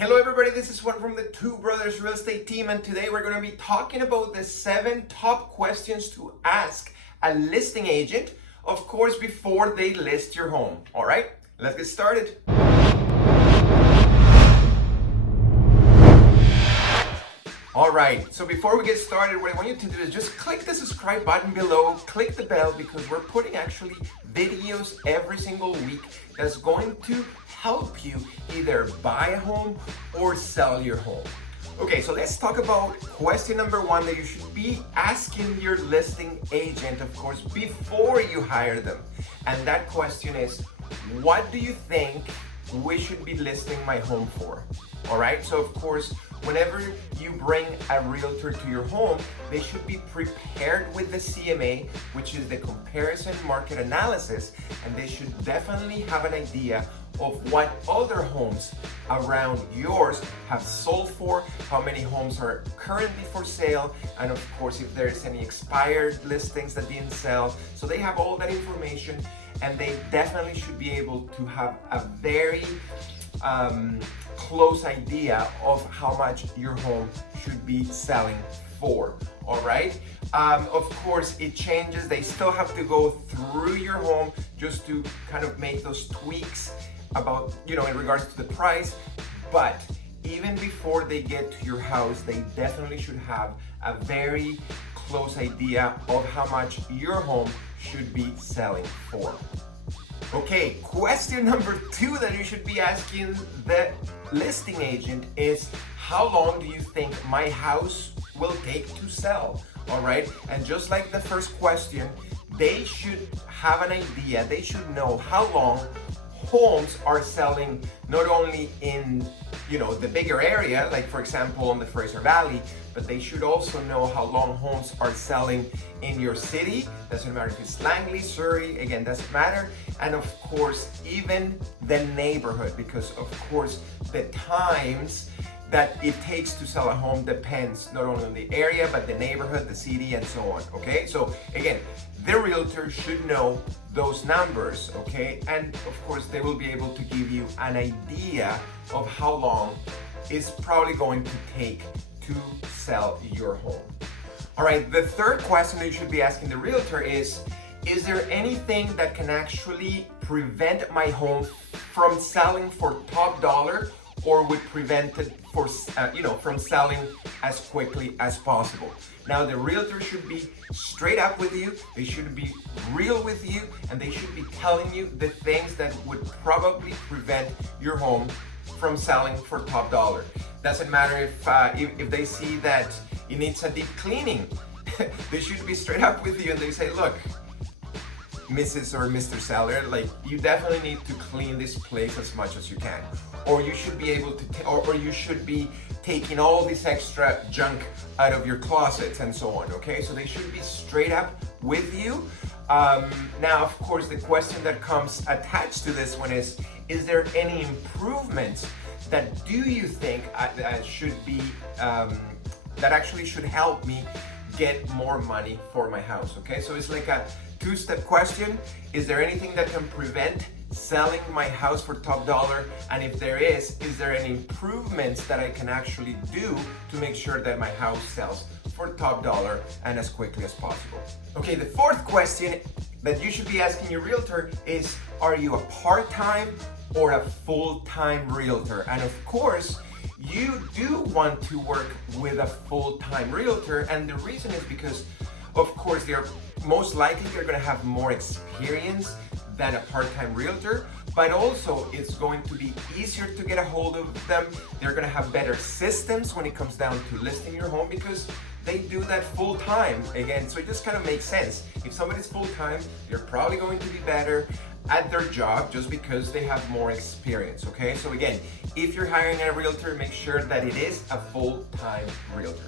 Hello everybody, this is Juan from the Two Brothers Real Estate team, and today we're going to be talking about the 7 top questions to ask a listing agent, of course, before they list your home. All right, let's get started. All right, so before we get started, what I want you to do is just click the subscribe button below, click the bell, because we're putting actually videos every single week that's going to help you either buy a home or sell your home. Okay, so let's talk about question number 1 that you should be asking your listing agent, of course, before you hire them. And that question is, what do you think we should be listing my home for? All right, so of course, whenever you bring a realtor to your home, they should be prepared with the CMA, which is the comparison market analysis, and they should definitely have an idea of what other homes around yours have sold for, how many homes are currently for sale, and of course if there's any expired listings that didn't sell. So they have all that information, and they definitely should be able to have a very close idea of how much your home should be selling for. All right, of course it changes. They still have to go through your home just to kind of make those tweaks about, in regards to the price. But even before they get to your house, they definitely should have a very close idea of how much your home should be selling for. Okay, question number 2 that you should be asking the listing agent is, how long do you think my house will take to sell? All right, and just like the first question, they should have an idea. They should know how long homes are selling, not only in the bigger area, like for example on the Fraser Valley, but they should also know how long homes are selling in your city. Doesn't matter if it's Langley, Surrey, again, doesn't matter. And of course, even the neighborhood, because of course the times that it takes to sell a home depends not only on the area, but the neighborhood, the city, and so on. Okay, so again, the realtor should know those numbers, okay? And of course, they will be able to give you an idea of how long it's probably going to take to sell your home. All right, the third question that you should be asking the realtor is there anything that can actually prevent my home from selling for top dollar, or would prevent it from selling as quickly as possible? Now, the realtor should be straight up with you. They should be real with you, and they should be telling you the things that would probably prevent your home from selling for top dollar. Doesn't matter if they see that it needs a deep cleaning. They should be straight up with you, and they say, look, Mrs. or Mr. Seller, like, you definitely need to clean this place as much as you can, or you should be able to, or you should be taking all this extra junk out of your closets and so on. Okay, so they should be straight up with you. Now, of course, the question that comes attached to this one is there any improvements that do you think should be that actually should help me get more money for my house? Okay, so it's like a 2-step question. Is there anything that can prevent selling my house for top dollar? And if there is there any improvements that I can actually do to make sure that my house sells for top dollar and as quickly as possible? Okay, the 4th question that you should be asking your realtor is, are you a part-time or a full-time realtor? And of course, you do want to work with a full-time realtor, and the reason is because, of course, they're most likely going to have more experience than a part-time realtor, but also it's going to be easier to get a hold of them. They're going to have better systems when it comes down to listing your home, because they do that full-time. Again, so it just kind of makes sense. If somebody's full-time, they're probably going to be better at their job just because they have more experience. Okay, so again, if you're hiring a realtor, make sure that it is a full-time realtor.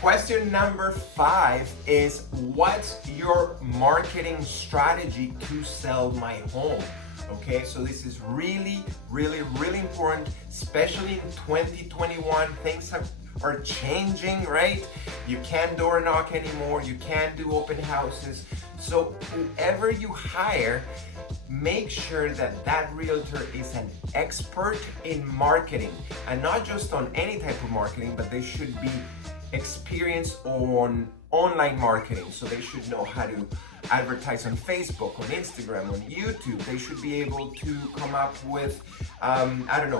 Question number 5 is, what's your marketing strategy to sell my home? Okay, so this is really, really, really important, especially in 2021. Things are changing, right? You can't door knock anymore. You can't do open houses. So whoever you hire, make sure that that realtor is an expert in marketing, and not just on any type of marketing, but they should be experienced on online marketing. So they should know how to advertise on Facebook, on Instagram, on YouTube. They should be able to come up with,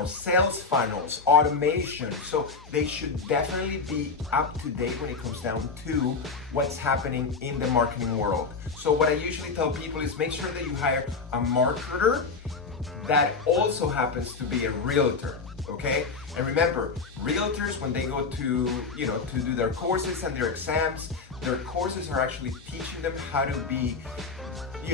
sales funnels, automation. So they should definitely be up to date when it comes down to what's happening in the marketing world. So what I usually tell people is make sure that you hire a marketer that also happens to be a realtor. Okay, and remember, realtors, when they go to do their courses and their exams, their courses are actually teaching them how to be,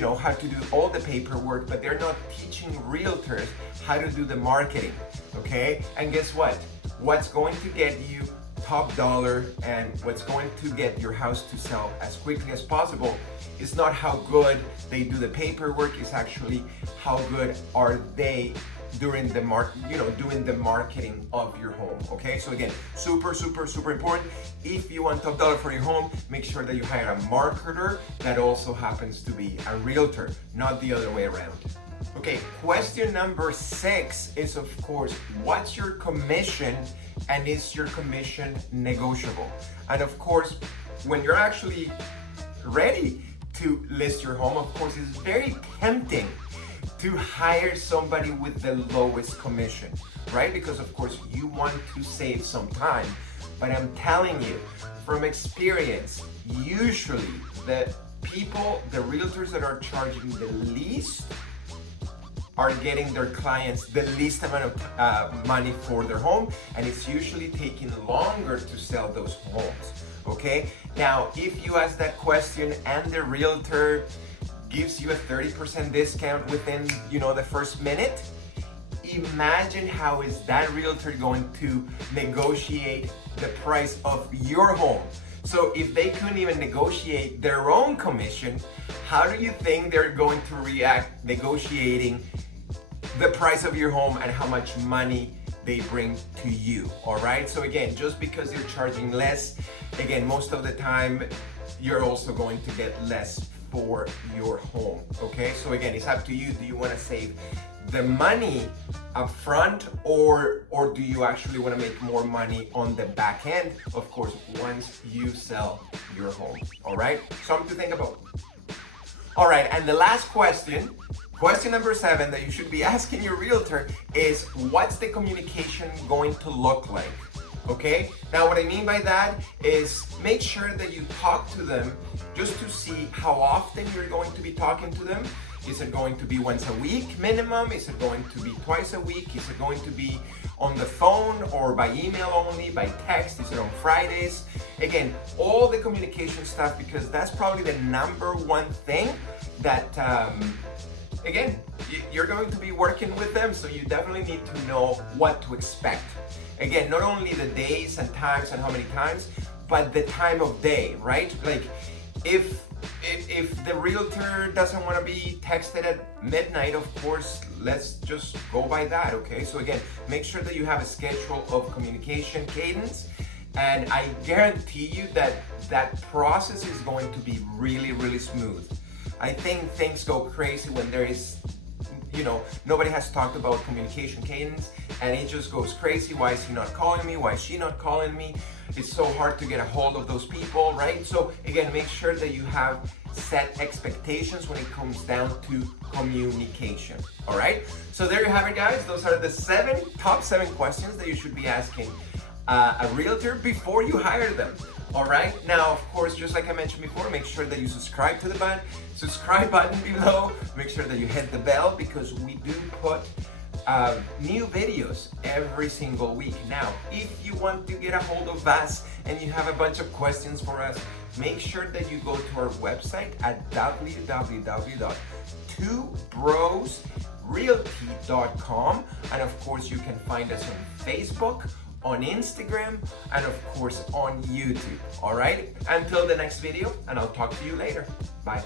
how to do all the paperwork, but they're not teaching realtors how to do the marketing. Okay, and guess what? What's going to get you top dollar and what's going to get your house to sell as quickly as possible is not how good they do the paperwork, it's actually how good are they during the doing the marketing of your home. Okay, so again, super important. If you want top dollar for your home, make sure that you hire a marketer that also happens to be a realtor, not the other way around. Okay, question number 6 is, of course, what's your commission and is your commission negotiable? And of course, when you're actually ready to list your home, of course, it's very tempting to hire somebody with the lowest commission, right? Because of course you want to save some time, but I'm telling you from experience, usually the realtors that are charging the least are getting their clients the least amount of money for their home, and it's usually taking longer to sell those homes. Okay, now if you ask that question and the realtor gives you a 30% discount within the first minute, imagine how is that realtor going to negotiate the price of your home. So if they couldn't even negotiate their own commission, how do you think they're going to react negotiating the price of your home and how much money they bring to you? All right, so again, just because you're charging less, again, most of the time you're also going to get less for your home. Okay, so again, it's up to you. Do you want to save the money up front, or do you actually want to make more money on the back end, of course, once you sell your home? All right, something to think about. All right, and the last question number 7 that you should be asking your realtor is, what's the communication going to look like? Okay, now what I mean by that is make sure that you talk to them just to see how often you're going to be talking to them. Is it going to be once a week minimum? Is it going to be twice a week? Is it going to be on the phone or by email only, by text? Is it on Fridays? Again, all the communication stuff, because that's probably the number one thing that again, you're going to be working with them, so you definitely need to know what to expect. Again, not only the days and times and how many times, but the time of day, right? Like if the realtor doesn't want to be texted at midnight, of course, let's just go by that, okay? So again, make sure that you have a schedule of communication cadence, and I guarantee you that that process is going to be really smooth. I think things go crazy when there is, nobody has talked about communication cadence, and it just goes crazy. Why is he not calling me? Why is she not calling me? It's so hard to get a hold of those people, right? So again, make sure that you have set expectations when it comes down to communication, all right? So there you have it, guys. Those are the top 7 questions that you should be asking a realtor before you hire them. All right, now of course, just like I mentioned before, make sure that you subscribe to the subscribe button below. Make sure that you hit the bell, because we do put new videos every single week. Now, if you want to get a hold of us and you have a bunch of questions for us, make sure that you go to our website at www.twobrosrealty.com, and of course you can find us on Facebook, on Instagram, and of course on YouTube. All right, until the next video, and I'll talk to you later. Bye.